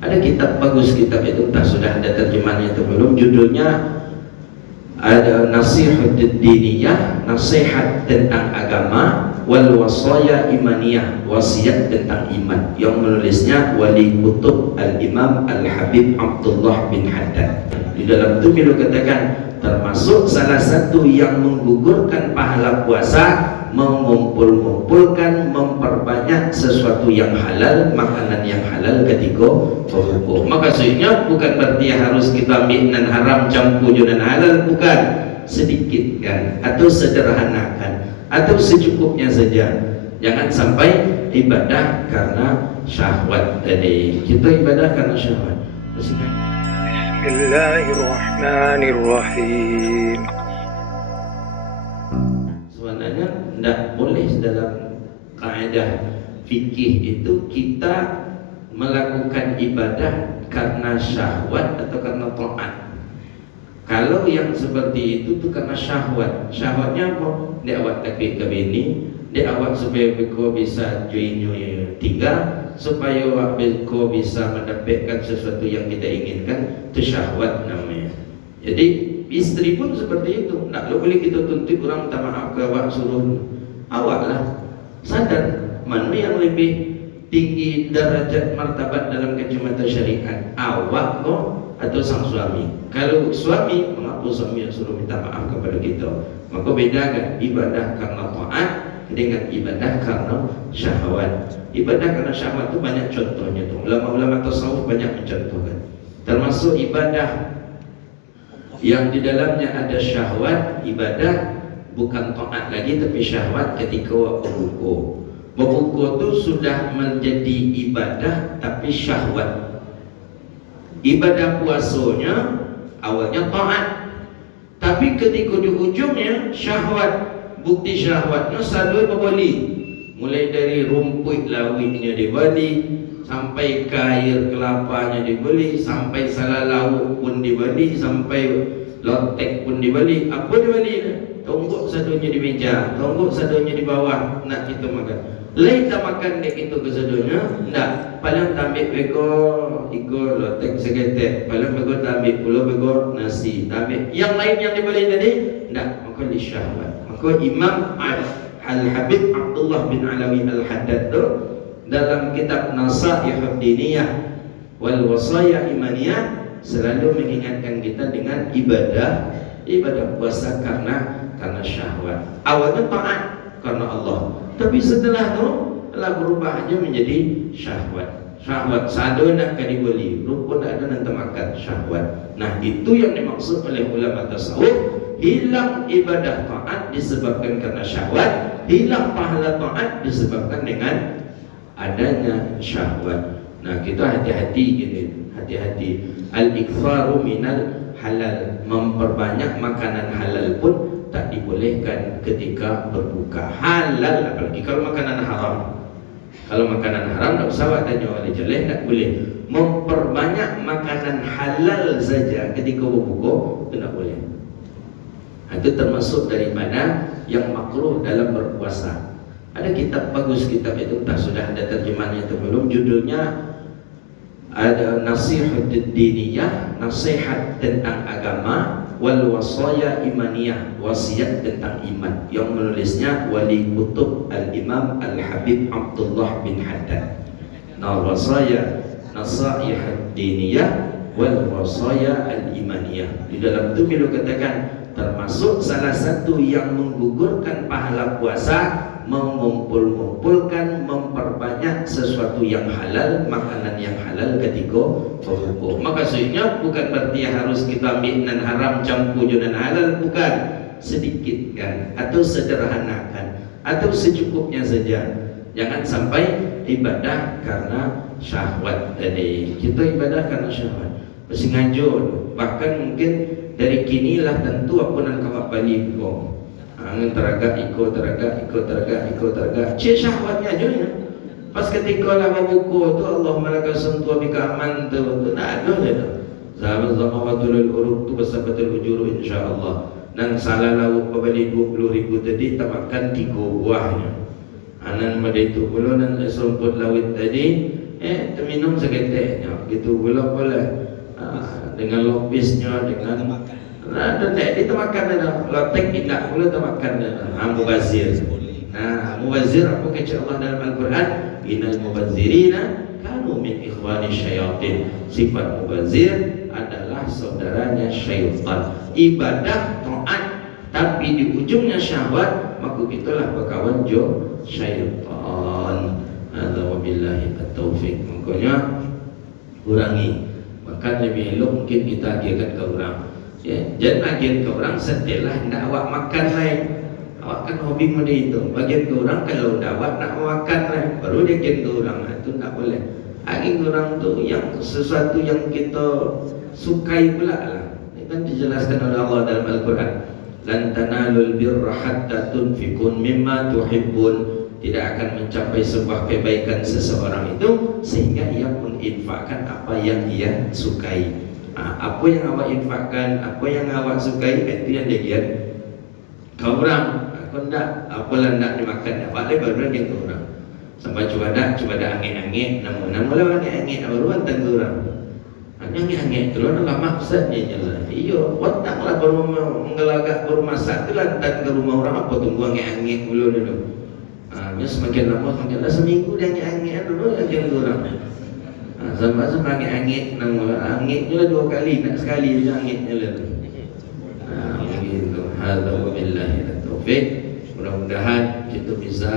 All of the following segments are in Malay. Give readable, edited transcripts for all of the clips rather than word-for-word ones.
Ada kitab bagus, kitab itu entah sudah ada terjemahannya atau belum. Judulnya ada Nasihatud Diniyah, nasihat tentang agama, wal wasaya imaniyah, wasiat tentang iman. Yang menulisnya Wali Kutub Al-Imam Al-Habib Abdullah bin Haddad. Di dalam itu beliau katakan termasuk salah satu yang menggugurkan pahala puasa, mengumpul-ngumpulkan, memperbanyak sesuatu yang halal, makanan yang halal ketika berbuka. Maka maksudnya bukan berarti harus kita ambil nan haram campur dengan halal, bukan. Sedikitkan atau sederhanakan atau secukupnya saja. Jangan sampai ibadah karena syahwat tadi. Kita ibadah karena syahwat. Bismillahirrahmanirrahim. Sebenarnya tidak boleh dalam kaidah fikih itu kita melakukan ibadah karena syahwat atau karena taat. Kalau yang seperti itu tuh karena syahwat. Syahwatnya apa? Dia awak takbir ke bini, dia awak supaya beko bisa join tinggal, supaya awak beko bisa mendapatkan sesuatu yang kita inginkan. Itu syahwat namanya. Jadi istri pun seperti itu. Tak boleh kita tuntut orang minta maaf ke awak, suruh awak lah sadar mana yang lebih tinggi derajat martabat dalam kacamata syariat, awak kok atau sang suami. Kalau suami, mengapa suami yang suruh minta maaf kepada kita? Maka bedakan ibadah karena taat dengan ibadah karena syahwat. Ibadah karena syahwat itu banyak contohnya tuh. Ulama-ulama tasawuf banyak mencontohkan. Termasuk ibadah yang di dalamnya ada syahwat, ibadah bukan taat lagi tapi syahwat ketika berbuka. Berbuka itu sudah menjadi ibadah tapi syahwat. Ibadah puasanya awalnya taat, tapi ketika di ujungnya syahwat. Bukti syahwatnya selalu berbalik. Mulai dari rumput lawinnya dibeli, sampai kair kelapanya dibeli, sampai salah lauk pun dibeli, sampai lotek pun dibeli. Apa dibeli? Tonggok sadunya di meja, tonggok sadunya di bawah, nak kita makan. Lain tak makan dek itu kesadunya, ndak. Paling tambik bego, iko lotek segetek. Paling bego tambik pulau bego nasi, tambik. Yang lain yang dibeli tadi, ndak. Maka di syahwat. Maka Imam Al-Habib Abdullah bin Alawi Al-Haddad itu dalam kitab Nasihatud Diniyah wal Wasaya Imaniyah selalu mengingatkan kita dengan ibadah puasa karena syahwat. Awalnya taat karena Allah, tapi setelah itu telah berubah aja menjadi syahwat. Syahwat sadu nak dibeli, rupa tak ada nak makan syahwat. Nah, itu yang dimaksud oleh ulama tasawuf. Hilang ibadah taat disebabkan karena syahwat, hilang pahala taat disebabkan dengan adanya syahwat. Nah, kita hati-hati gini, hati-hati. Al-iktharu minal halal, memperbanyak makanan halal pun tak dibolehkan ketika berbuka. Halal apalagi kalau makanan haram. Kalau makanan haram tak usah awak tanya oleh jeleh, tak boleh. Memperbanyak makanan halal saja ketika berbuka itu tak boleh. Itu termasuk daripada yang makruh dalam berpuasa. Ada kitab bagus, kitab itu entah sudah ada terjemahannya atau belum. Judulnya ada Nasihatud Diniyah, nasihat tentang agama, wal wasaya imaniyah, wasiat tentang iman. Yang menulisnya Wali Kutub Al-Imam Al-Habib Abdullah bin Haddad. Nah, wasaya Nasihatud Diniyah wal wasaya al-imaniyah. Di dalam itu beliau katakan termasuk salah satu yang menggugurkan pahala puasa, mengumpul-ngumpulkan, memperbanyak sesuatu yang halal, makanan yang halal ketika berbuka. Maka maksudnya bukan berarti harus kita ambil nan haram campur dengan halal, bukan. Sedikitkan atau sederhanakan atau secukupnya saja. Jangan sampai ibadah karena syahwat tadi. Kita ibadah karena syahwat. Bersengaja, bahkan mungkin dari kinilah tentu apa nak kawak balik kau. Angin teragak, iko teragak. Cik syahwatnya aja ya. Pas ketika lah berbuka tu Allah malaka sentuh bika aman tu tak ada je tu. Zaman zamawatul uruk tu besabatul ujuru insya-Allah. Dan salah lauk pembeli 20,000 tadi tak makan 3 buahnya. Anan pada itu pula dan serumput lawit tadi terminum seketiknya gitu boleh dengan lopisnya dengan dan itu makan dah lotek tidak boleh makan dah mubazir. Nah mubazir apa kata Allah dalam Al-Quran, innal mubazirina kanu min ikhwani syayatin. Sifat mubazir adalah saudaranya syaitan. Ibadah taat tapi di ujungnya syahwat, maka itulah berkawan jo syaitan. Hadza wabillahi at-taufiq. Makanya kurangi. Bahkan lebih elok mungkin kita agihkan ke orang. Ya, jangan agihkan ke orang setelah nak awak makan lain. Awak kan hobi mode itu. Bagian ke orang kalau dah awak nak makan lain, baru dia agihkan ke orang. Itu tak boleh. Agihkan ke orang tu yang sesuatu yang kita sukai pula lah. Ini kan dijelaskan oleh Allah dalam Al-Quran. Lan tanalul birra hatta tunfiqun mimma tuhibbun. Tidak akan mencapai sebuah kebaikan seseorang itu sehingga ia menginfakkan apa yang ia sukai. Apa yang awak infakkan, apa yang awak sukai, itu yang dia giat. Kau orang, aku nak, apalah nak dimakan, awak le baru dia ke orang. Sampai cuba dah angin-angin, nama lah angin-angin, baru hantar ke orang. Angin-angin tu lah maksudnya jelas. Iyo, wataklah baru menggelagak baru masak tu lantar ke rumah orang, apa tunggu angin-angin dulu. Semakin lama semakin lama, seminggu dia angin-angin dulu yang orang. Sampai angin-angin, angin je lah 2 kali, nak sekali je angin je lah. Begitu. Hadza wabillahi at-taufiq. Mudah-mudahan kita bisa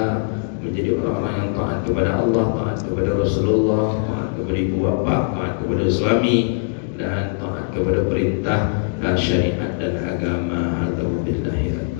menjadi orang-orang yang taat kepada Allah, taat kepada Rasulullah, taat kepada ibu bapa, taat kepada suami, dan taat kepada perintah syariat dan agama. Hadza wabillahi at-taufiq.